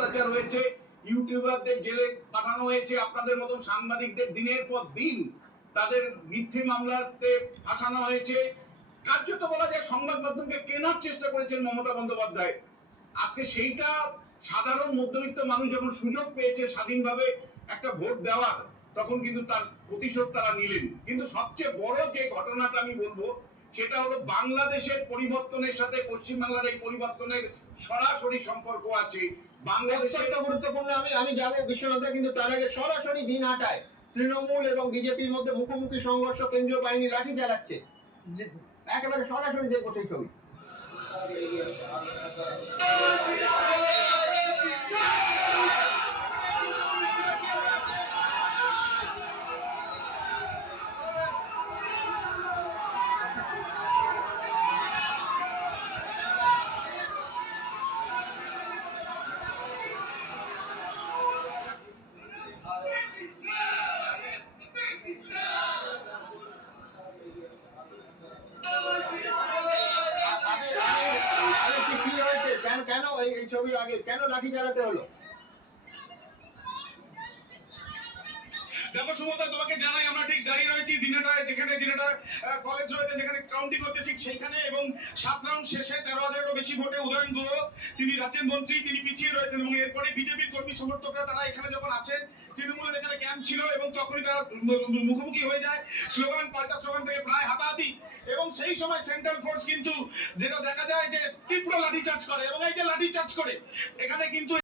অত্যাচার হয়েছে, ইউটিউবারদের জেলে পাঠানো হয়েছে, আপনাদের মতন সাংবাদিকদের দিনের পর দিন তাদের মিথ্যে মামলাতে ফাঁসানো হয়েছে। কার্যত বলা যায় সংবাদ মাধ্যমকে কেনার চেষ্টা করেছেন মমতা বন্দ্যোপাধ্যায়। আজকে সেইটা সাধারণ মধ্যবিত্ত মানুষ যখন সুযোগ পেয়েছে স্বাধীনভাবে একটা ভোট দেওয়ার, তখন কিন্তু তার প্রতিশোধ তারা নিলেন। কিন্তু সবচেয়ে বড় যে ঘটনাটা আমি বলবো সেটা হলো বাংলাদেশের পরিবর্তনের সাথে পশ্চিমবাংলার এই পরিবর্তনের সরাসরি সম্পর্ক আছে। বাংলাদেশের গুরুত্বপূর্ণ আমি যাবো বিষয়টা, কিন্তু তার আগে সরাসরি দিনহাটায় তৃণমূল এবং বিজেপির মধ্যে মুখোমুখি সংঘর্ষ, কেন্দ্রীয় বাহিনী লাঠি চালাচ্ছে, একেবারে সরাসরি দেখবো সেই ছবি। কেন এই ছবির আগে কেন লাঠি চালাতে হলো? দেখো সুমতা, তোমাকে জানাই আমরা ঠিক দাঁড়িয়ে রয়েছি দিনাটায়, যেখানে দিনাটা কলেজ রয়েছে, যেখানে কাউন্টিং হচ্ছে ঠিক সেইখানে, এবং 7 রাউন্ড শেষে 13,000-এরও বেশি ভোটে উদয়ন গুহ তিনি রাজ্যের মন্ত্রী, তিনি পিছিয়ে রয়েছেন। এবং এরপরে বিজেপির কর্মী সমর্থকরা তারা এখানে যখন আছেন, তৃণমূলের এখানে ক্যাম্প ছিল, এবং তখনই তারা মুখোমুখি হয়ে যায়, স্লোগান পাল্টা স্লোগান থেকে প্রায় হাতাহাতি। এবং সেই সময় সেন্ট্রাল ফোর্স কিন্তু যেটা দেখা যায় যে তীব্র লাঠি চার্জ করে, এবং এই যে লাঠি চার্জ করে এখানে কিন্তু